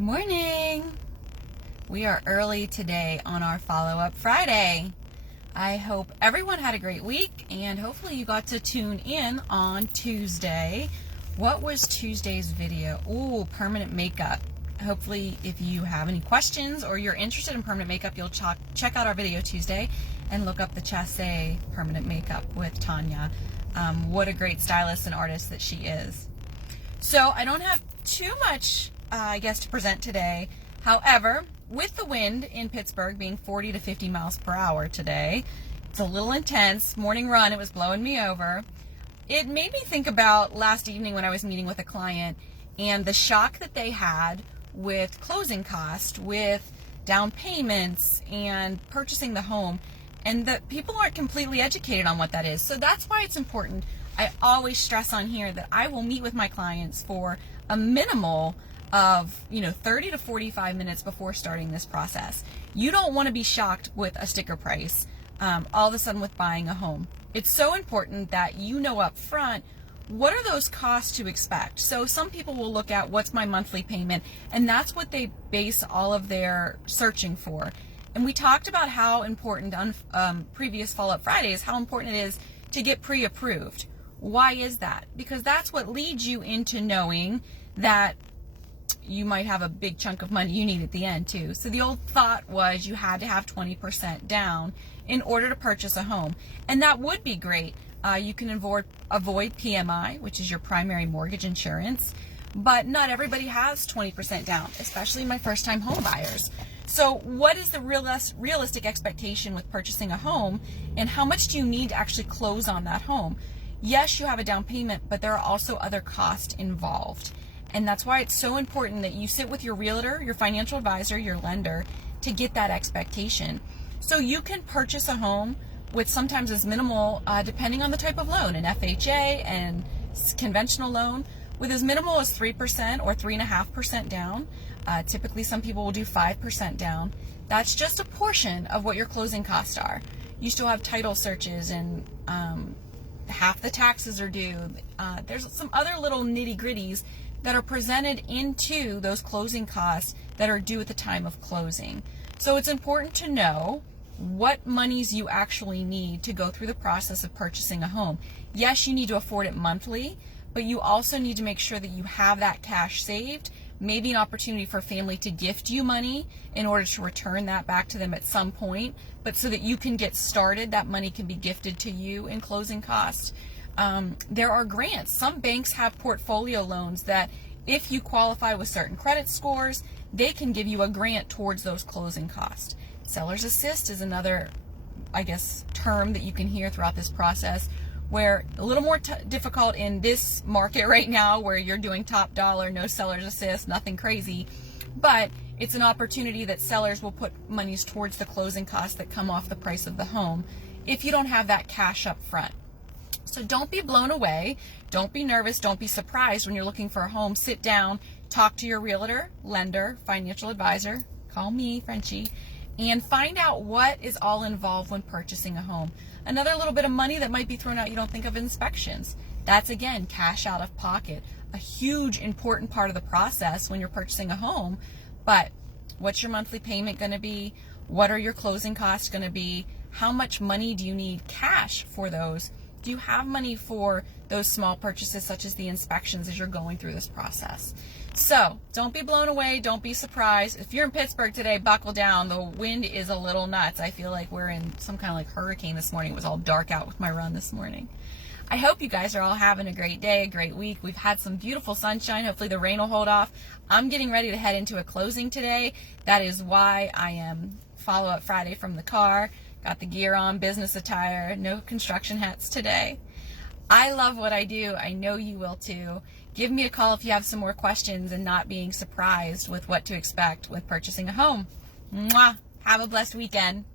Good morning. We are early today on our follow-up Friday. I hope everyone had a great week and hopefully you got to tune in on Tuesday. What was Tuesday's video? Ooh, permanent makeup. Hopefully if you have any questions or you're interested in permanent makeup, you'll check out our video Tuesday and look up the Chassé permanent makeup with Tanya. What a great stylist and artist that she is. So I don't have too much to present today. However, with the wind in Pittsburgh being 40 to 50 miles per hour today, it's a little intense. Morning run, it was blowing me over. It made me think about last evening when I was meeting with a client and the shock that they had with closing cost, with down payments and purchasing the home, and that people aren't completely educated on what that is. So that's why it's important. I always stress on here that I will meet with my clients for a minimal of 30 to 45 minutes before starting this process. You don't want to be shocked with a sticker price all of a sudden with buying a home. It's so important that you know up front what are those costs to expect. So some people will look at what's my monthly payment, and that's what they base all of their searching for. And we talked about how important on previous Follow-Up Fridays, how important it is to get pre-approved. Why is that? Because that's what leads you into knowing that you might have a big chunk of money you need at the end too. So the old thought was you had to have 20% down in order to purchase a home. And that would be great. You can avoid PMI, which is your primary mortgage insurance, but not everybody has 20% down, especially my first-time home buyers. So what is the realistic expectation with purchasing a home, and how much do you need to actually close on that home? Yes, you have a down payment, but there are also other costs involved. And that's why it's so important that you sit with your realtor, your financial advisor, your lender to get that expectation. So you can purchase a home with sometimes as minimal, depending on the type of loan, an FHA and conventional loan, with as minimal as 3% or 3.5% down. Typically some people will do 5% down. That's just a portion of what your closing costs are. You still have title searches and half the taxes are due. There's some other little nitty-gritties that are presented into those closing costs that are due at the time of closing. So it's important to know what monies you actually need to go through the process of purchasing a home. Yes, you need to afford it monthly, but you also need to make sure that you have that cash saved, maybe an opportunity for family to gift you money in order to return that back to them at some point, but so that you can get started, that money can be gifted to you in closing costs. There are grants. Some banks have portfolio loans that if you qualify with certain credit scores, they can give you a grant towards those closing costs. Seller's assist is another, term that you can hear throughout this process, where a little more difficult in this market right now where you're doing top dollar, no seller's assist, nothing crazy, but it's an opportunity that sellers will put monies towards the closing costs that come off the price of the home if you don't have that cash up front. So don't be blown away, don't be nervous, don't be surprised when you're looking for a home. Sit down, talk to your realtor, lender, financial advisor, call me, Frenchie, and find out what is all involved when purchasing a home. Another little bit of money that might be thrown out you don't think of: inspections. That's, again, cash out of pocket. A huge important part of the process when you're purchasing a home. But what's your monthly payment going to be? What are your closing costs going to be? How much money do you need cash for those? Do you have money for those small purchases such as the inspections as you're going through this process? So don't be blown away. Don't be surprised. If you're in Pittsburgh today, buckle down. The wind is a little nuts. I feel like we're in some kind of hurricane this morning. It was all dark out with my run this morning. I hope you guys are all having a great day, a great week. We've had some beautiful sunshine. Hopefully the rain will hold off. I'm getting ready to head into a closing today. That is why I am Follow-Up Friday from the car. Got the gear on, business attire, no construction hats today. I love what I do. I know you will too. Give me a call if you have some more questions and not being surprised with what to expect with purchasing a home. Mwah! Have a blessed weekend.